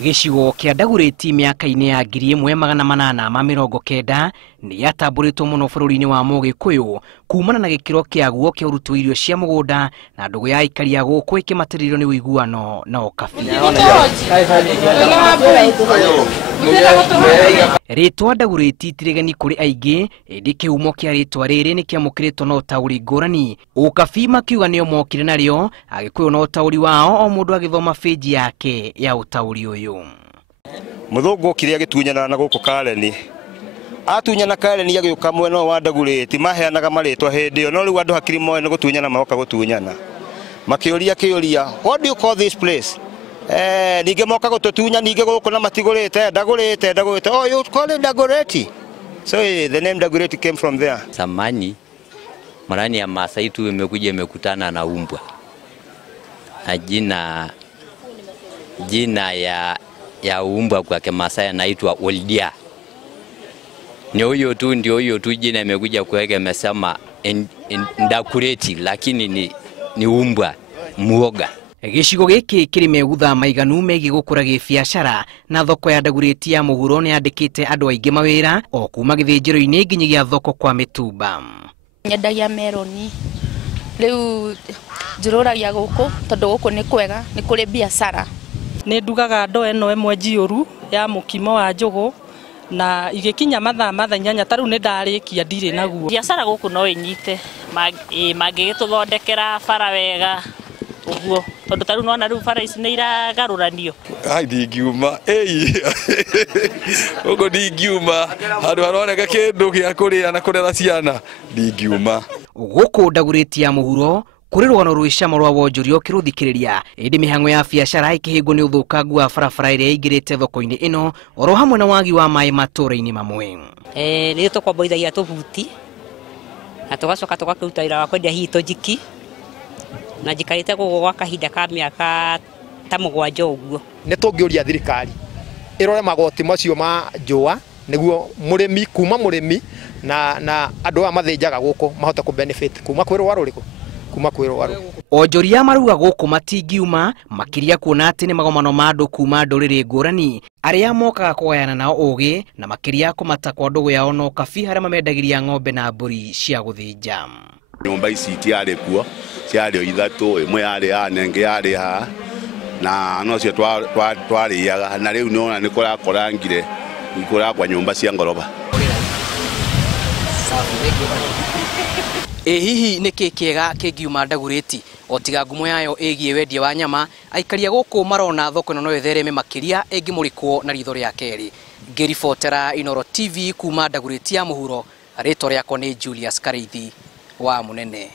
Gicigo kia Dagoreti miaka-ini ya 1890 ni yatamburitwo muno bururi-ini wa Mugikuyu kuumana na gikiro kia guo kia urutu irio cia mugunda na ndugu ya ikaria guku ikimatiririo ni uiguano na ukabi. Ritwa Dagoreti tiregani kuri aingi indi kihumo kia ritwa riri ni kiamukiritwo na utauri ngurani. Ukabi makiuga nio mokire nario agikuyu na utauri wao o mundu agithoma feji yake ya utauri uyu. Muthungu kiria gitunyana na guku Kareni atunyana Kareni agiuka mwena wa Dagoreti maheanaga maritwa hindi yo no riu andu hakiri moe ni gutunyana mahoka gutunyana makiuria what do you call this place ninge moka gututunya ninge guku na matigurite Dagoreti oh you call it Dagoreti, so the name Dagoreti came from there. Samani marani ya Masai tu imekuja imekutana na umbwa na jina ya umbwa kwa Kimasai anaitwa Oldia. Ndio huyo tu jina imekuja kuweka imesema Dagoreti, lakini ni umbwa muoga. Gicigo giki kiri megutha maiganu megi gukura gibiacara na thoko ya Dagoreti ya muhuro ni andikite andu aingi mawira o kuma githinjiro-ini nginyagia thoko kwa mitumba. Nyendagia meroni riu njururagia guku tondu guku ni kwega ni kuri biacara. Ni ndugaga ndo eno imwe njiuru ya mukimo wa njugu na igikinya mathaa inyanya taru ni ndarikia ndire naguo. Biacara guku no inyite magigituthondekera bara wega uguo tondu taru no na riu bara ici ni iragaruranio. Ndingiuma ugo ndingiuma handu haroneka kindu gia kuria na kurera ciana ndingiuma. Guku Dagoreti ya muhuro kuri rugano rwicamo rwa wonjoria kiruthikiriria indi mihang'o ya biacara ikihingo ni uthukangu wa barabara iria ingirite thoko-ini ino oro hamwe na wagi wa mai maturaini mamwe. Ni tukwambithagia tubuti na tugacoka tugakuruta wira wa kwendia hihi tojiki na jikarite gugu gwa kahinda ka miaka ta 7 uguo. Ni tungiuria thirikari irore magoti macio ma njua niguo murimi kuma murimi na andu a mathinjaga guku mahota ku benefit kuma kwi rwa ruriku kuma kwi rwa ru. Onjoria maruga guku matingiuma makiria kuona ati ni magomano ma andu kuma nduriri ngurani aria mokaga kugayana nao ugi na makiria kumata kwa ndugu yao no ukabi haria mamendagiria ng'ombe na mburi cia guthinja. Nyumba ici tiari kuo ciari 3 imwe yari anenge yari ha na no cio twariaga na riu nona ni kurakorangire ikura kwa nyumba cia ngoroba. Hihi niki kiega kingiuma Dagoreti otiga ngumo yayo igie wendia wa nyama aikaria guku marona thoko ino no ithereme makiria ingimurikwo na ritho ria keri. Ngiribotera Inooro TV kuma Dagoreti ya muhuro, ritwa riakwa ni Julius Kareithi wa Munene.